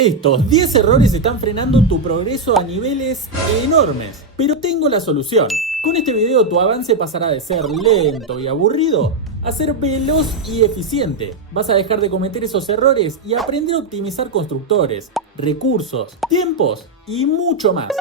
Estos 10 errores están frenando tu progreso a niveles enormes, pero tengo la solución. Con este video tu avance pasará de ser lento y aburrido a ser veloz y eficiente. Vas a dejar de cometer esos errores y aprender a optimizar constructores, recursos, tiempos y mucho más.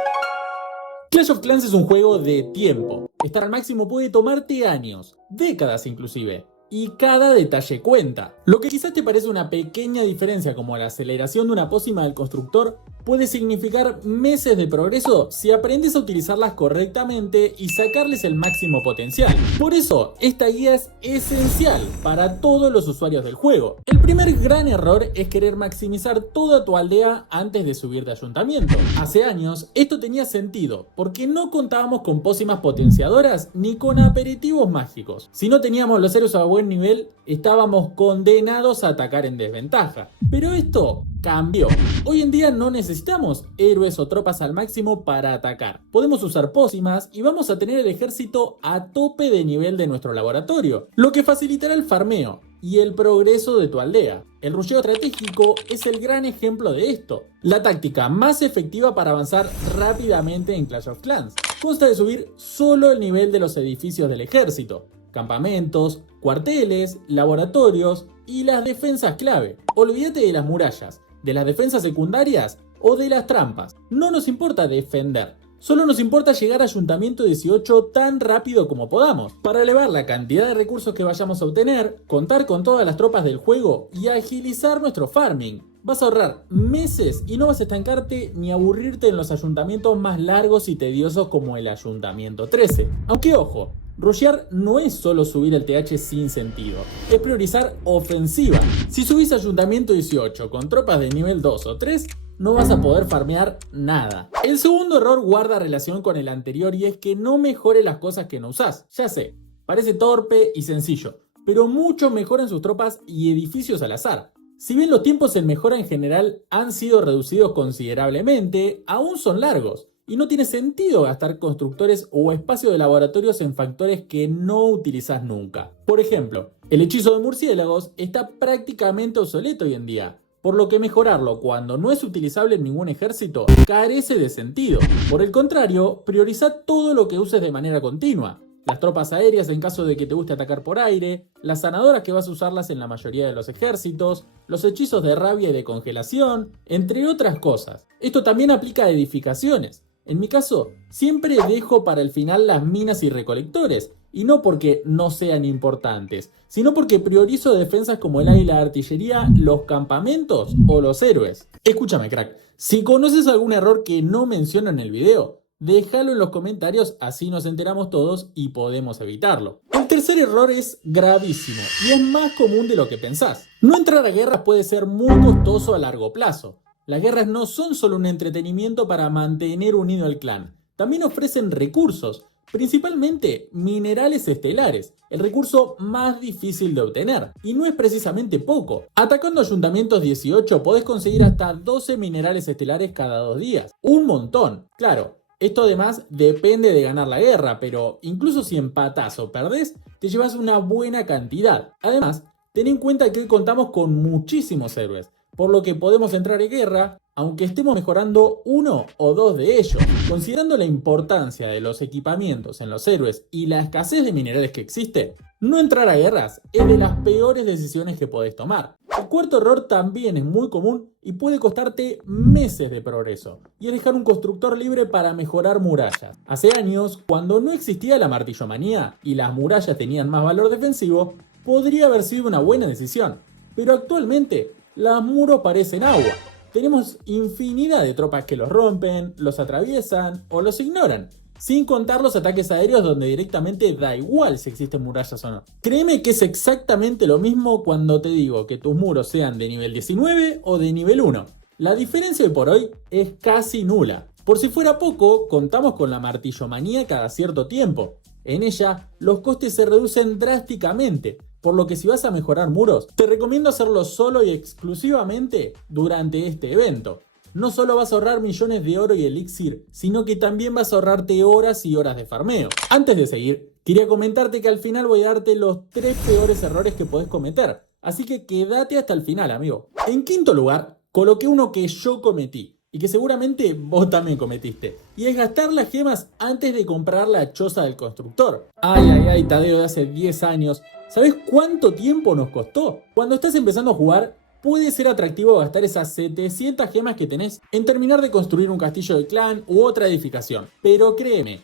Clash of Clans es un juego de tiempo. Estar al máximo puede tomarte años, décadas inclusive. Y cada detalle cuenta. Lo que quizás te parece una pequeña diferencia como la aceleración de una pócima del constructor puede significar meses de progreso si aprendes a utilizarlas correctamente y sacarles el máximo potencial. Por eso, esta guía es esencial para todos los usuarios del juego. El primer gran error es querer maximizar toda tu aldea antes de subir de ayuntamiento. Hace años esto tenía sentido porque no contábamos con pócimas potenciadoras ni con aperitivos mágicos. Si no teníamos los héroes a buen nivel, estábamos condenados a atacar en desventaja. Pero esto cambió. Hoy en día no necesitamos héroes o tropas al máximo para atacar. Podemos usar pócimas y vamos a tener el ejército a tope de nivel de nuestro laboratorio, lo que facilitará el farmeo y el progreso de tu aldea. El rusheo estratégico es el gran ejemplo de esto. La táctica más efectiva para avanzar rápidamente en Clash of Clans consta de subir solo el nivel de los edificios del ejército, campamentos, cuarteles, laboratorios y las defensas clave. Olvídate de las murallas, de las defensas secundarias o de las trampas. No nos importa defender, solo nos importa llegar a Ayuntamiento 18 tan rápido como podamos, para elevar la cantidad de recursos que vayamos a obtener, contar con todas las tropas del juego y agilizar nuestro farming. Vas a ahorrar meses y no vas a estancarte ni aburrirte en los ayuntamientos más largos y tediosos como el Ayuntamiento 13. Aunque ojo, rushear no es solo subir el TH sin sentido, es priorizar ofensiva. Si subís Ayuntamiento 18 con tropas de nivel 2 o 3, no vas a poder farmear nada. El segundo error guarda relación con el anterior y es que no mejore las cosas que no usás. Ya sé, parece torpe y sencillo, pero muchos mejoran sus tropas y edificios al azar. Si bien los tiempos en mejora en general han sido reducidos considerablemente, aún son largos. Y no tiene sentido gastar constructores o espacio de laboratorios en factores que no utilizás nunca. Por ejemplo, el hechizo de murciélagos está prácticamente obsoleto hoy en día, por lo que mejorarlo cuando no es utilizable en ningún ejército carece de sentido. Por el contrario, prioriza todo lo que uses de manera continua. Las tropas aéreas en caso de que te guste atacar por aire, las sanadoras que vas a usarlas en la mayoría de los ejércitos, los hechizos de rabia y de congelación, entre otras cosas. Esto también aplica a edificaciones. En mi caso, siempre dejo para el final las minas y recolectores, y no porque no sean importantes, sino porque priorizo defensas como el águila de artillería, los campamentos o los héroes. Escúchame, crack, si conoces algún error que no menciono en el video, déjalo en los comentarios, así nos enteramos todos y podemos evitarlo. El tercer error es gravísimo y es más común de lo que pensás. No entrar a guerras puede ser muy costoso a largo plazo. Las guerras no son solo un entretenimiento para mantener unido al clan, también ofrecen recursos, principalmente minerales estelares, el recurso más difícil de obtener, y no es precisamente poco. Atacando Ayuntamientos 18 podés conseguir hasta 12 minerales estelares cada 2 días, un montón. Claro, esto además depende de ganar la guerra, pero incluso si empatás o perdés, te llevas una buena cantidad. Además, ten en cuenta que hoy contamos con muchísimos héroes, por lo que podemos entrar en guerra aunque estemos mejorando uno o dos de ellos. Considerando la importancia de los equipamientos en los héroes y la escasez de minerales que existe, no entrar a guerras es de las peores decisiones que podés tomar. El cuarto error también es muy común y puede costarte meses de progreso, y es dejar un constructor libre para mejorar murallas. Hace años, cuando no existía la martillomanía y las murallas tenían más valor defensivo, podría haber sido una buena decisión, pero actualmente los muros parecen agua. Tenemos infinidad de tropas que los rompen, los atraviesan o los ignoran, sin contar los ataques aéreos donde directamente da igual si existen murallas o no. Créeme que es exactamente lo mismo cuando te digo que tus muros sean de nivel 19 o de nivel 1. La diferencia hoy por hoy es casi nula. Por si fuera poco, contamos con la martillomanía cada cierto tiempo. En ella, los costes se reducen drásticamente, por lo que si vas a mejorar muros, te recomiendo hacerlo solo y exclusivamente durante este evento. No solo vas a ahorrar millones de oro y elixir, sino que también vas a ahorrarte horas y horas de farmeo. Antes de seguir, quería comentarte que al final voy a darte los 3 peores errores que podés cometer, así que quédate hasta el final, amigo. En quinto lugar, coloqué uno que yo cometí y que seguramente vos también cometiste. Y es gastar las gemas antes de comprar la choza del constructor. Ay, ay, ay, Tadeo de hace 10 años. ¿Sabés cuánto tiempo nos costó? Cuando estás empezando a jugar, puede ser atractivo gastar esas 700 gemas que tenés en terminar de construir un castillo de clan u otra edificación. Pero créeme,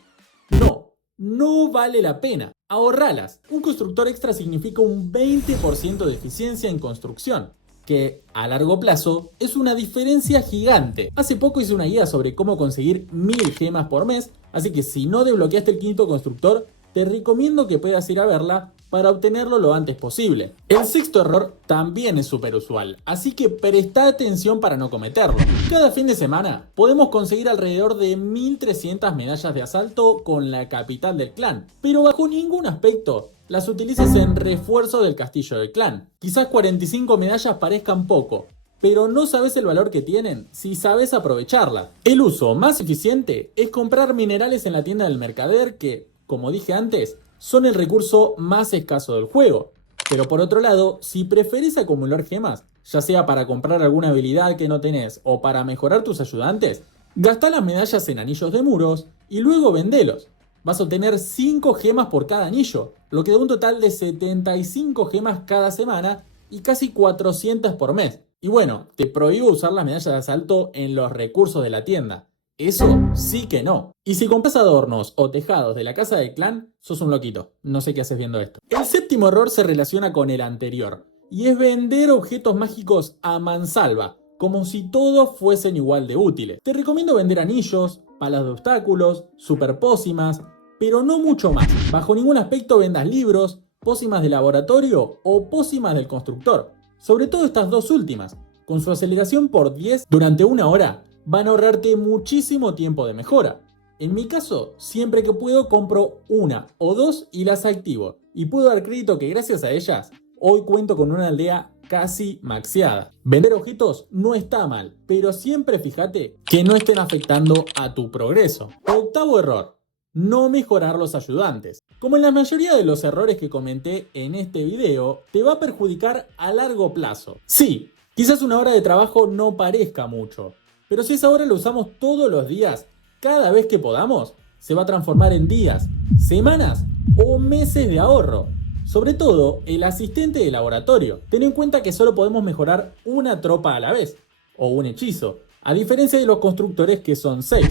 no vale la pena. Ahorralas. Un constructor extra significa un 20% de eficiencia en construcción, que a largo plazo es una diferencia gigante. Hace poco hice una guía sobre cómo conseguir 1000 gemas por mes, así que si no desbloqueaste el quinto constructor, te recomiendo que puedas ir a verla para obtenerlo lo antes posible. El sexto error también es súper usual, así que presta atención para no cometerlo. Cada fin de semana podemos conseguir alrededor de 1300 medallas de asalto con la capital del clan, pero bajo ningún aspecto las utilices en refuerzo del castillo del clan. Quizás 45 medallas parezcan poco, pero no sabes el valor que tienen si sabes aprovecharla. El uso más eficiente es comprar minerales en la tienda del mercader que, como dije antes, son el recurso más escaso del juego. Pero por otro lado, si preferís acumular gemas, ya sea para comprar alguna habilidad que no tenés o para mejorar tus ayudantes, gastá las medallas en anillos de muros y luego vendelos. Vas a obtener 5 gemas por cada anillo, lo que da un total de 75 gemas cada semana y casi 400 por mes. Y bueno, te prohíbo usar las medallas de asalto en los recursos de la tienda. Eso sí que no. Y si compras adornos o tejados de la casa del clan, sos un loquito. No sé qué haces viendo esto. El séptimo error se relaciona con el anterior, y es vender objetos mágicos a mansalva, como si todos fuesen igual de útiles. Te recomiendo vender anillos, palas de obstáculos, super pócimas, pero no mucho más. Bajo ningún aspecto vendas libros, pócimas de laboratorio o pócimas del constructor. Sobre todo estas dos últimas, con su aceleración por 10 durante una hora, van a ahorrarte muchísimo tiempo de mejora. En mi caso, siempre que puedo compro una o dos y las activo. Y puedo dar crédito que gracias a ellas, hoy cuento con una aldea casi maxiada. Vender objetos no está mal, pero siempre fíjate que no estén afectando a tu progreso. Octavo error, no mejorar los ayudantes. Como en la mayoría de los errores que comenté en este video, te va a perjudicar a largo plazo. Sí, quizás una hora de trabajo no parezca mucho, pero si esa hora la usamos todos los días, cada vez que podamos, se va a transformar en días, semanas o meses de ahorro. Sobre todo, el asistente de laboratorio. Ten en cuenta que solo podemos mejorar una tropa a la vez, o un hechizo, a diferencia de los constructores que son 6.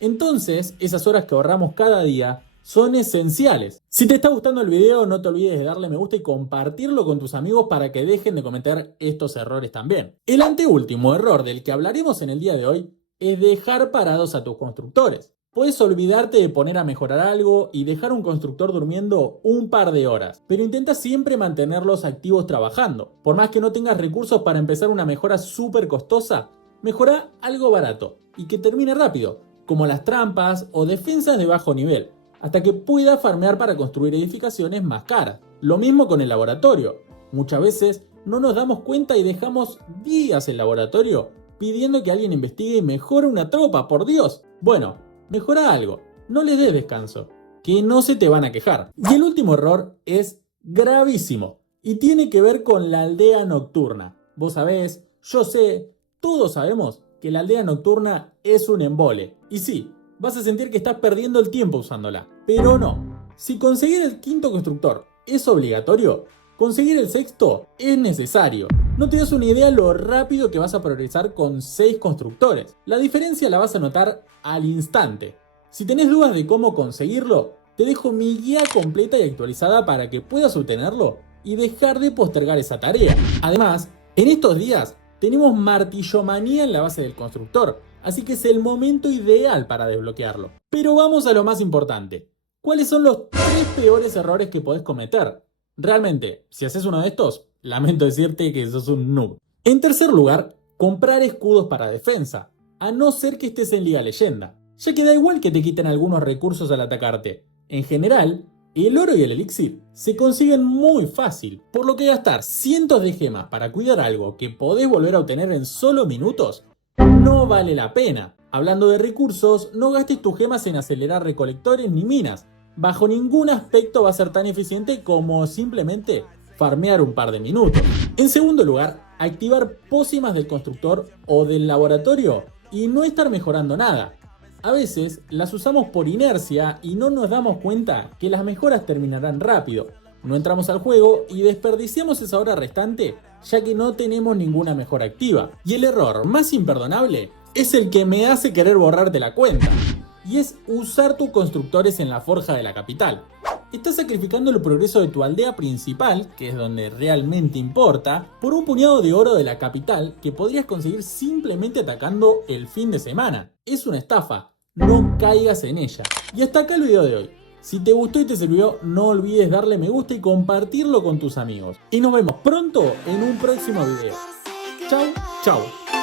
Entonces, esas horas que ahorramos cada día son esenciales. Si te está gustando el video, no te olvides de darle me gusta y compartirlo con tus amigos para que dejen de cometer estos errores también. El anteúltimo error del que hablaremos en el día de hoy es dejar parados a tus constructores. Puedes olvidarte de poner a mejorar algo y dejar un constructor durmiendo un par de horas, pero intenta siempre mantenerlos activos trabajando. Por más que no tengas recursos para empezar una mejora súper costosa, mejora algo barato y que termine rápido, como las trampas o defensas de bajo nivel, hasta que pueda farmear para construir edificaciones más caras. Lo mismo con el laboratorio. Muchas veces no nos damos cuenta y dejamos días el laboratorio pidiendo que alguien investigue y mejore una tropa, por Dios. Bueno, mejora algo, no les des descanso, que no se te van a quejar. Y el último error es gravísimo y tiene que ver con la aldea nocturna. Vos sabés, yo sé, todos sabemos que la aldea nocturna es un embole. Y sí, vas a sentir que estás perdiendo el tiempo usándola. Pero no, si conseguir el quinto constructor es obligatorio, conseguir el sexto es necesario. No te das una idea lo rápido que vas a progresar con 6 constructores. La diferencia la vas a notar al instante. Si tenés dudas de cómo conseguirlo, te dejo mi guía completa y actualizada para que puedas obtenerlo y dejar de postergar esa tarea. Además, en estos días tenemos martillomanía en la base del constructor, así que es el momento ideal para desbloquearlo. Pero vamos a lo más importante. ¿Cuáles son los 3 peores errores que podés cometer? Realmente, si haces uno de estos, lamento decirte que sos un noob. En tercer lugar, comprar escudos para defensa, a no ser que estés en Liga Leyenda, ya que da igual que te quiten algunos recursos al atacarte. En general, el oro y el elixir se consiguen muy fácil, por lo que gastar cientos de gemas para cuidar algo que podés volver a obtener en solo minutos no vale la pena. Hablando de recursos, no gastes tus gemas en acelerar recolectores ni minas. Bajo ningún aspecto va a ser tan eficiente como simplemente farmear un par de minutos. En segundo lugar, activar pócimas del constructor o del laboratorio y no estar mejorando nada. A veces las usamos por inercia y no nos damos cuenta que las mejoras terminarán rápido. No entramos al juego y desperdiciamos esa hora restante ya que no tenemos ninguna mejora activa. Y el error más imperdonable es el que me hace querer borrarte la cuenta. Y es usar tus constructores en la forja de la capital. Estás sacrificando el progreso de tu aldea principal, que es donde realmente importa, por un puñado de oro de la capital que podrías conseguir simplemente atacando el fin de semana. Es una estafa, no caigas en ella. Y hasta acá el video de hoy. Si te gustó y te sirvió, no olvides darle me gusta y compartirlo con tus amigos. Y nos vemos pronto en un próximo video. Chau, chau.